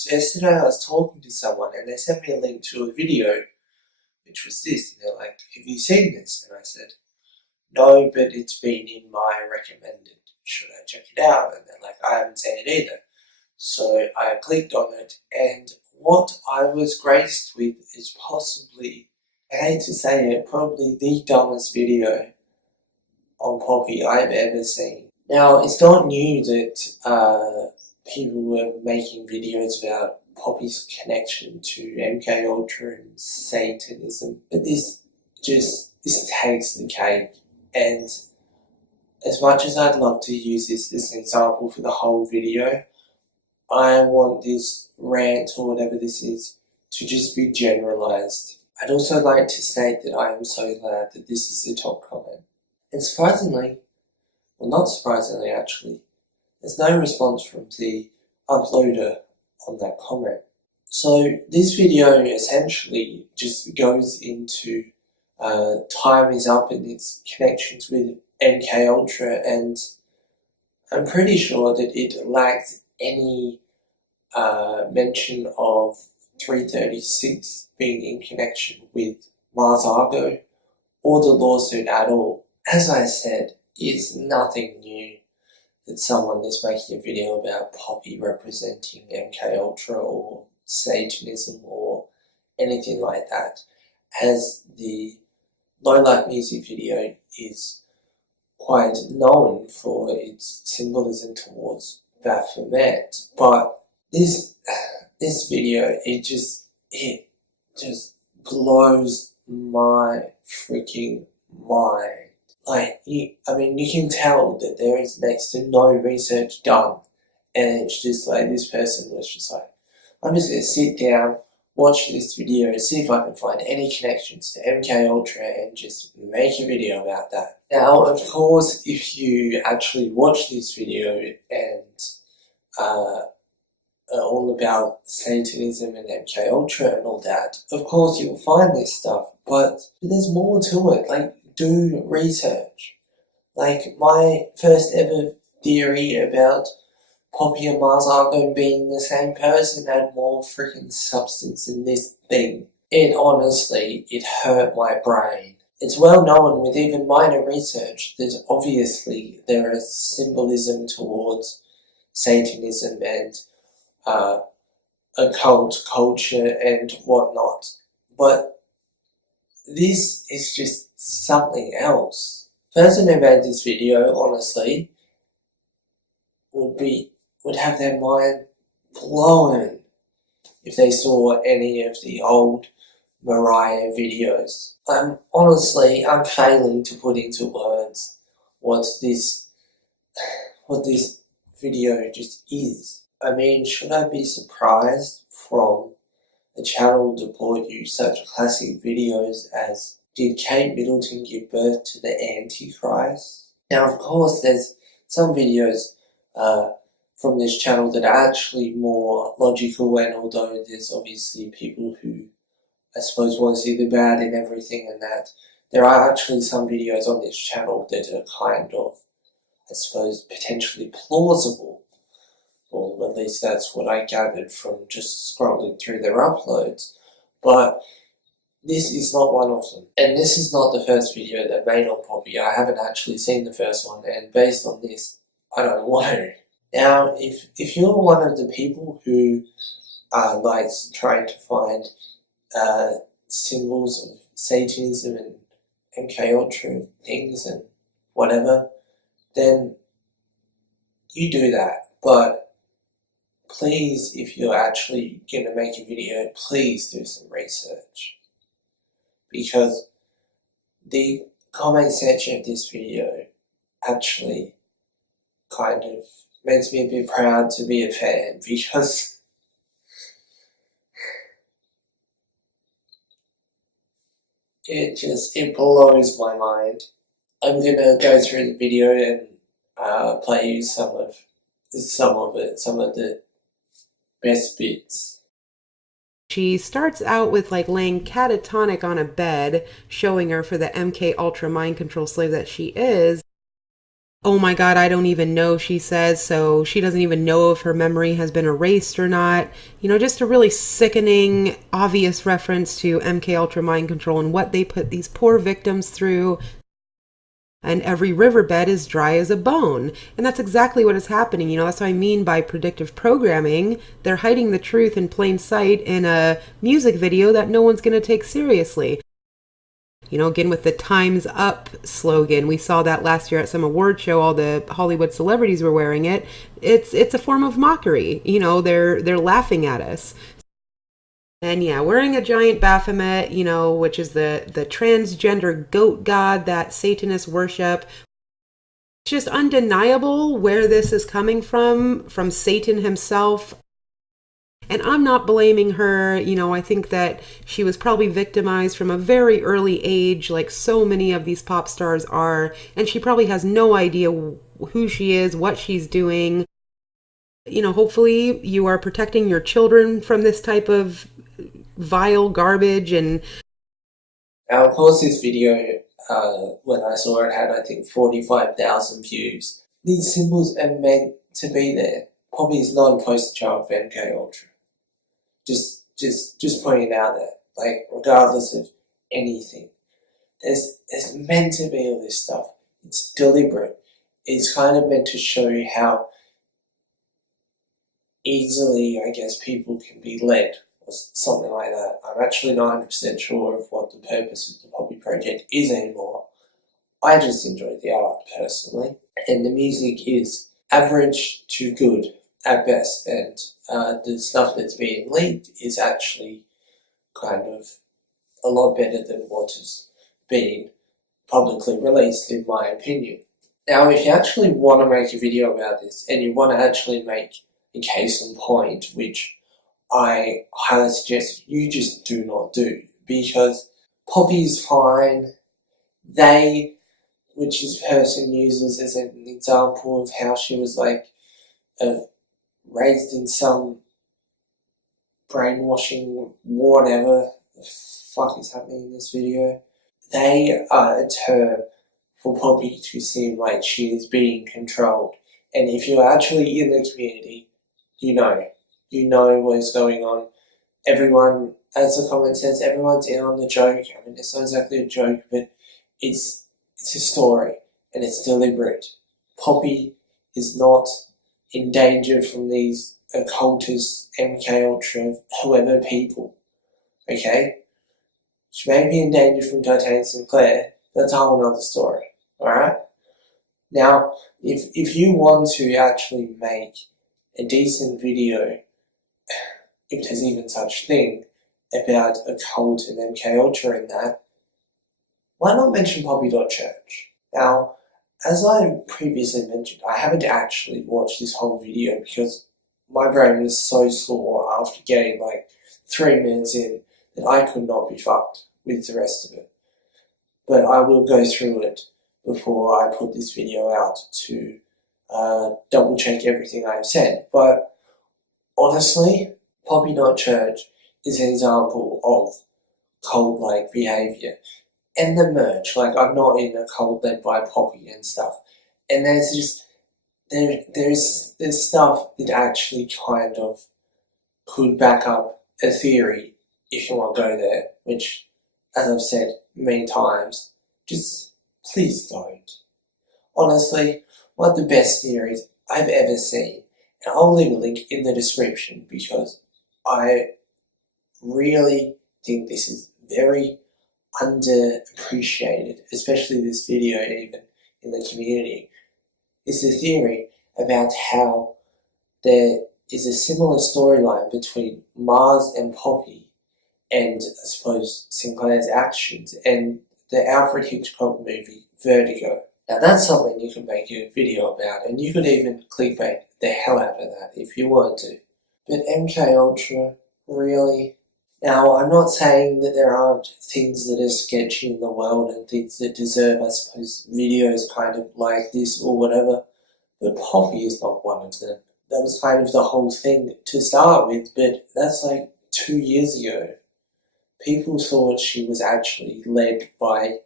So yesterday I was talking to someone and they sent me a link to a video, which was this, and they're like, have you seen this? And I said, no, but it's been in my recommended. Should I check it out? And they're like, I haven't seen it either. So I clicked on it, and what I was graced with is possibly, I hate to say it, probably the dumbest video on Poppy I've ever seen. Now, it's not new that people were making videos about Poppy's connection to MKUltra and Satanism, but this takes the cake. And as much as I'd love to use this as an example for the whole video, I want this rant or whatever this is to just be generalized. I'd also like to state that I am so glad that this is the top comment. And surprisingly, well, not surprisingly actually, there's no response from the uploader on that comment. So this video essentially just goes into time is up and its connections with MKUltra, and I'm pretty sure that it lacked any mention of 336 being in connection with Mars Argo or the lawsuit at all. As I said, it's nothing new that someone is making a video about Poppy representing MKUltra or Satanism or anything like that, as the Low Light music video is quite known for its symbolism towards Baphomet. But this video, it just blows my freaking mind. Like, you can tell that there is next to no research done, and it's just like this person was just like, I'm just going to sit down, watch this video, and see if I can find any connections to MKUltra and just make a video about that. Now, of course, if you actually watch this video and all about Satanism and MKUltra and all that, of course you'll find this stuff, but there's more to it. Like, do research. Like, my first ever theory about Poppy and Mars Argo being the same person had more freaking substance than this thing. It honestly, it hurt my brain. It's well known with even minor research that obviously there is symbolism towards Satanism and occult culture and whatnot. But this is just something else. The person who made this video, honestly, would have their mind blown if they saw any of the old Mariah videos. Honestly, I'm failing to put into words what this video just is. I mean, should I be surprised from a channel to put you such classic videos as did Kate Middleton give birth to the Antichrist? Now, of course, there's some videos from this channel that are actually more logical, and although there's obviously people who I suppose want to see the bad in everything and that, there are actually some videos on this channel that are kind of, I suppose, potentially plausible. Or at least that's what I gathered from just scrolling through their uploads. But this is not one of them. And this is not the first video they made on Poppy. I haven't actually seen the first one, and based on this, I don't want to. Now, if you're one of the people who likes trying to find symbols of Satanism and MKUltra things and whatever, then you do that. But please, if you're actually going to make a video, please do some research. Because the comment section of this video actually kind of makes me a bit proud to be a fan, because it blows my mind. I'm gonna go through the video and play you some of the best bits. She starts out with like laying catatonic on a bed, showing her for the MKUltra mind control slave that she is. Oh my God, I don't even know, she says, so she doesn't even know if her memory has been erased or not. Just a really sickening, obvious reference to MK Ultra mind control and what they put these poor victims through. And every riverbed is dry as a bone. And that's exactly what is happening. That's what I mean by predictive programming. They're hiding the truth in plain sight in a music video that no one's going to take seriously. Again, with the Time's Up slogan, we saw that last year at some award show. All the Hollywood celebrities were wearing it. It's a form of mockery. They're laughing at us. And yeah, wearing a giant Baphomet, which is the transgender goat god that Satanists worship. It's just undeniable where this is coming from Satan himself. And I'm not blaming her. I think that she was probably victimized from a very early age, like so many of these pop stars are. And she probably has no idea who she is, what she's doing. Hopefully you are protecting your children from this type of vile garbage. And now, of course, this video, when I saw it, had, I think, 45,000 views. These symbols are meant to be there. Poppy is not a poster child for MK Ultra. Just pointing out that, like, regardless of anything, there's meant to be all this stuff. It's deliberate. It's kind of meant to show you how easily, I guess, people can be led, or something like that. I'm actually not 100% sure of what the purpose of the Poppy Project is anymore. I just enjoy the art, personally. And the music is average to good at best, and the stuff that's being leaked is actually kind of a lot better than what is being publicly released, in my opinion. Now, if you actually want to make a video about this, and you want to actually make a case in point, which I highly suggest you just do not do, because Poppy is fine. They, which this person uses as an example of how she was like raised in some brainwashing whatever the fuck is happening in this video. They are a term for Poppy to seem like she is being controlled. And if you're actually in the community, you know what is going on. Everyone, as the comment says, everyone's in on the joke. I mean, it's not exactly a joke, but it's a story, and it's deliberate. Poppy is not in danger from these occultists, MK Ultra, whoever people. Okay? She may be in danger from Titanium Sinclair. That's a whole other story. Alright? Now, if you want to actually make a decent video, if there's even such thing, about occult and MK Ultra in that, why not mention Poppy.church? Now, as I previously mentioned, I haven't actually watched this whole video because my brain was so sore after getting like 3 minutes in that I could not be fucked with the rest of it. But I will go through it before I put this video out to double check everything I've said. But honestly, Poppy.church is an example of cult-like behaviour. And the merch, like, I'm not in a cult led by Poppy and stuff. And there's just, there's stuff that actually kind of could back up a theory if you want to go there, which, as I've said many times, just please don't. Honestly, one of the best theories I've ever seen, and I'll leave a link in the description because I really think this is very underappreciated, especially this video even in the community, is the theory about how there is a similar storyline between Mars and Poppy and, I suppose, Sinclair's actions and the Alfred Hitchcock movie Vertigo. Now that's something you could make a video about, and you could even clickbait the hell out of that if you wanted to. But MK Ultra, really? Now, I'm not saying that there aren't things that are sketchy in the world and things that deserve, I suppose, videos kind of like this or whatever, but Poppy is not one of them. That was kind of the whole thing to start with, but that's like 2 years ago. People thought she was actually led by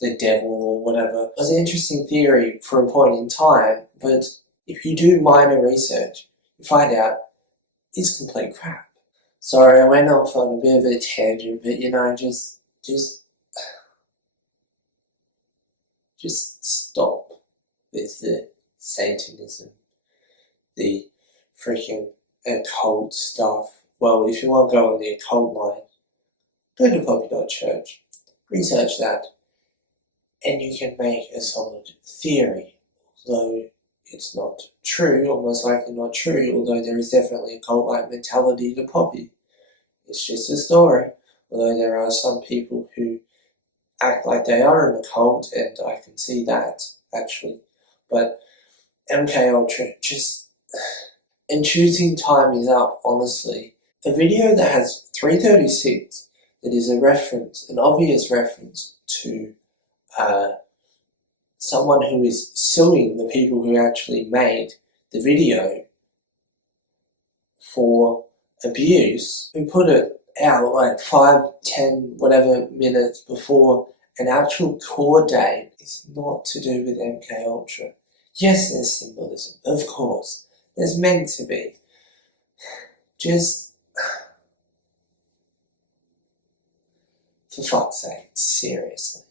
the devil or whatever. It was an interesting theory for a point in time, but if you do minor research, you find out it's complete crap. Sorry, I went off on a bit of a tangent, but just stop with the Satanism, the freaking occult stuff. Well, if you want to go on the occult line, go to poppy.church, research that, and you can make a solid theory, although it's not true, or most likely not true, although there is definitely a cult-like mentality to Poppy. It's just a story, although there are some people who act like they are in a cult, and I can see that, actually. But MK Ultra, and choosing time is up, honestly. A video that has 336, that is a reference, an obvious reference to someone who is suing the people who actually made the video for abuse, who put it out like 5, 10, whatever minutes before an actual court date, is not to do with MK Ultra. Yes, there's symbolism, of course. There's meant to be. Just, for fuck's sake, seriously.